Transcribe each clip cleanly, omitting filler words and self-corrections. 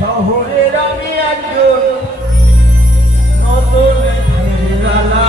শহরের আমি একজন নতুন ফেরালা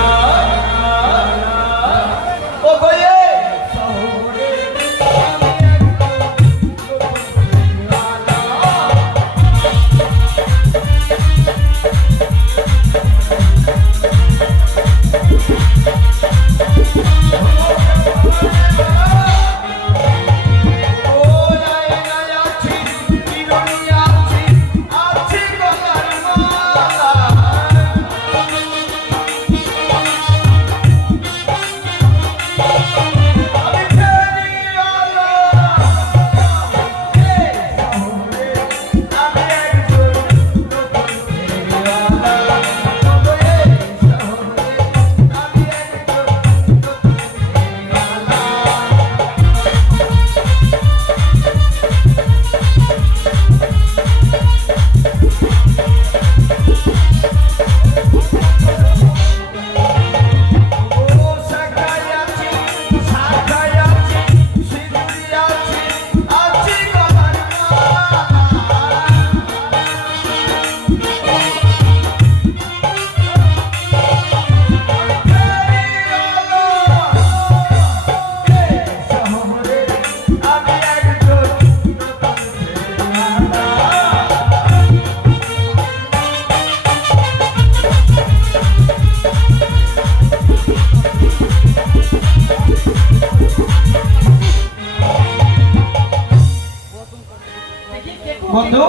বন্ধু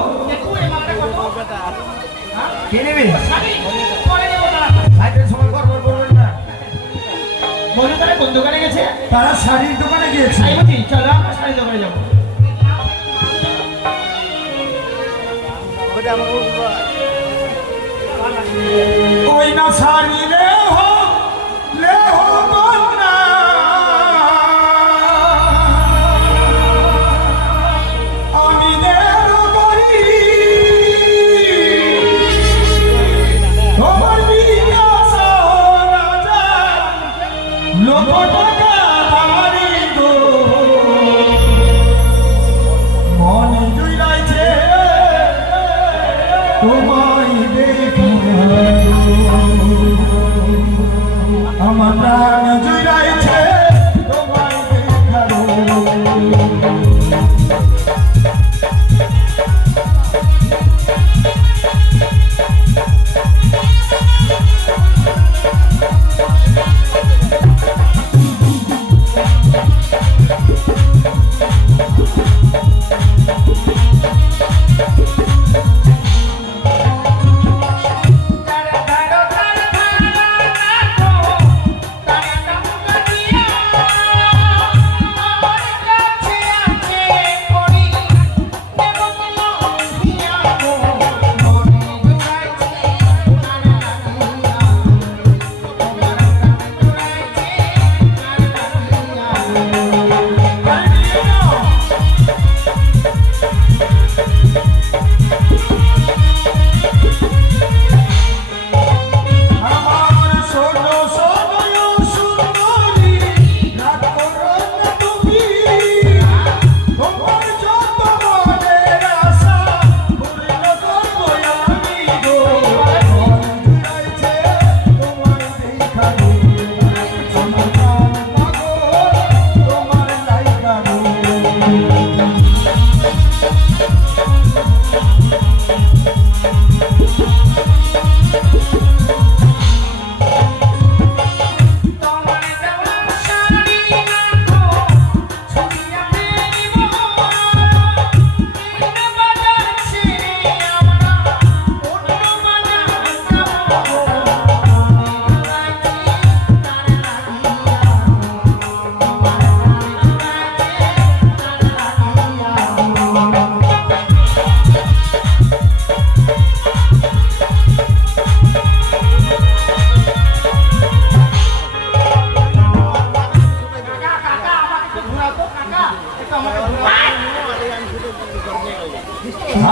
কে নেবে কোন দোকানে গেছে? তারা শাড়ির দোকানে গিয়েছে। চলো আমরা শাড়ির দোকানে যাবো। ওই না শাড়ি লে হো বন্যা আমি দেব বাড়ি তোমার বিকাশ রাজা লোক টাকা বাড়ি গো মনে জুড়াইছে তোমায় দেখি আমার প্রাণ জুড়াইছে তোমায় দেখাবো।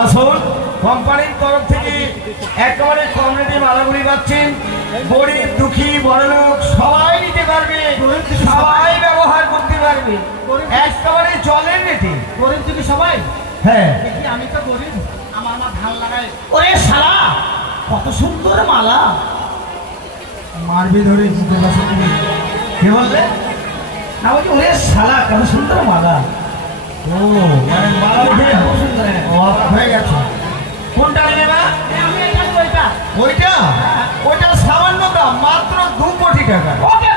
আসুন কোম্পানির তরফ থেকে একেবারে কমিউনিটি মালাগুলি পাচ্ছেন। গরিব দুঃখী বড়লোক সবাই নিতে পারবে, সবাই ব্যবহার করতে পারবে, একেবারে জলের রেটে। গরিব দুঃখী সবাই হ্যাঁ দেখি আমি তো গরিব, আমার মা ধান লাগায়। ওরে শালা কত সুন্দর মালা। মারবি ধরে জিতে বসে তুমি। কে বললে? না বলছি ওরে শালা কত সুন্দর মালা। ও মানে মালা উঠে খুব সুন্দর। হয়ে গেছে। কোনটা নেবে না? আমি এটা ওইটা। ওইটা ওইটা সামান্য দাম, মাত্র 2 কোটি টাকা। ওকে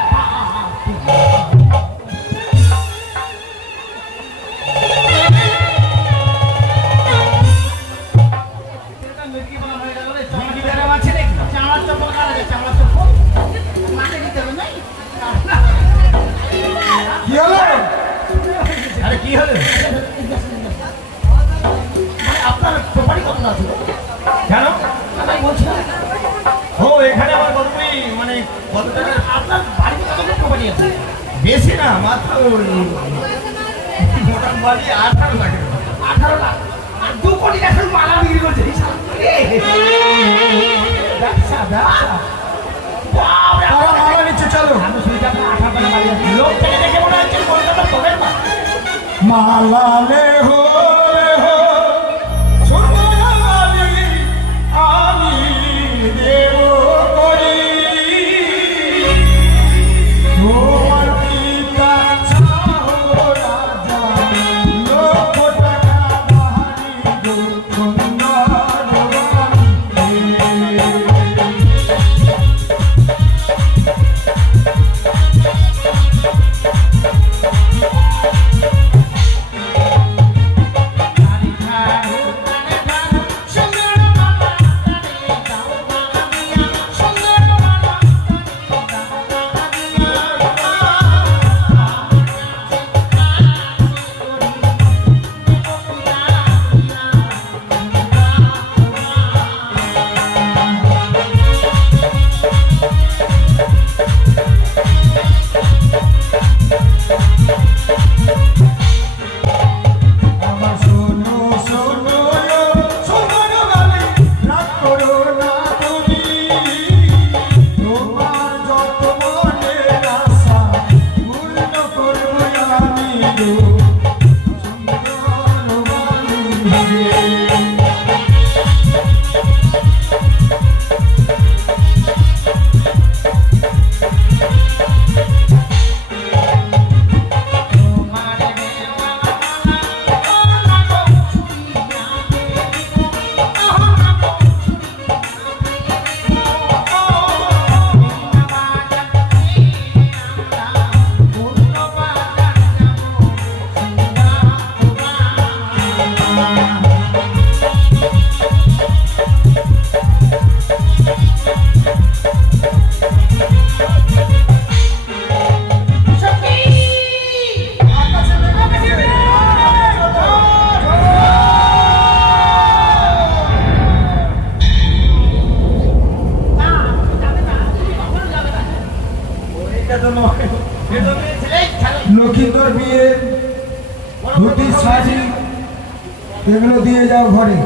মির্কি বানা হয়ে গেল রে। মির্কি বেগম আছে নাকি? চামড়ার চপ্পল কারা যায়? চামড়ার চপ্পল মাকে দিতে হবে না? কি হলো? আরে কি হলো? মানে আপনার প্রপার্টি কত আছে? কেন? তাই বলছি না। ও এখানে আমার কতগুলি মানে কত টাকা? আপনার বাড়িতে কত প্রপার্টি আছে? বেশি না, মাত্র মোটামুটি 18 লাখ। 18 লাখ। আর 2 কোটি টাকার মালা বিক্রি করছে। ব্যবসা ব্যবসা। বাপরে, তারা মালা নিচ্ছে, চলো। আমি শুনছি আপনার 18 টাকা বাড়ি আছে। লোক থেকে দেখে মনে হচ্ছে কলকাতা তোলেন না। মালা লে হো ছোটবেলায় আমি দেব করি তোমার পিতা চাও রাজা লক্ষ টাকা বাহারি গো সুন্দর বাণী। আমার শোনো শোনো সোনার বালি, রাগ করো না তুমি, তোমার যত মনের আশা পূর্ণ করবো আমি গো সুন্দর বাণী। লক্ষ্মীন্দর বিয়ে ধুতি শাড়ি এগুলো দিয়ে যাও ঘরে।